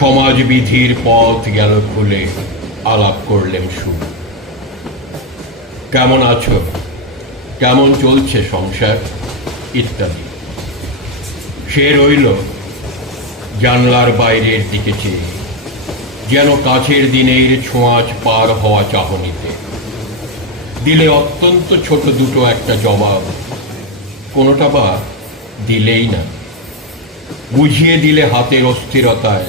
সমাজবিধির পথ গেল খুলে আলাপ করলেন সুর কেমন আছো কেমন চলছে সংসার ইত্যাদি সে রইল জানলার বাইরের দিকে চেয়ে যেন কাছের দিনের ছোঁয়াচ পার হওয়া চাহনিতে দিলে অত্যন্ত ছোট দুটো একটা জবাব কোনোটা বা দিলেই না বুঝিয়ে দিলে হাতের অস্থিরতায়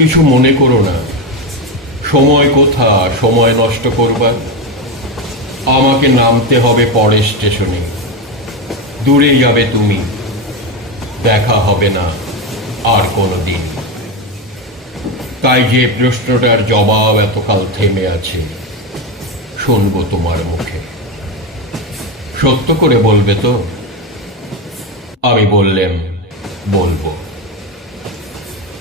কিছু মনে করো না সময় কোথা সময় নষ্ট করবার আমাকে নামতে হবে পরের স্টেশনে দূরে যাবে তুমি দেখা হবে না আর কোনো দিন তাই যে প্রশ্নটার জবাব এতকাল থেমে আছে শুনব তোমার মুখে সত্য করে বলবে তো আমি বললেম বলবো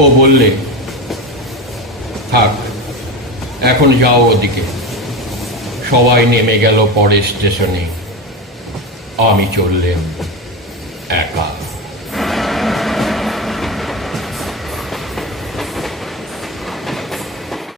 ও বললে থাক এখন যাও ওদিকে সবাই নেমে গেল পরের স্টেশনে আমি চললেন একা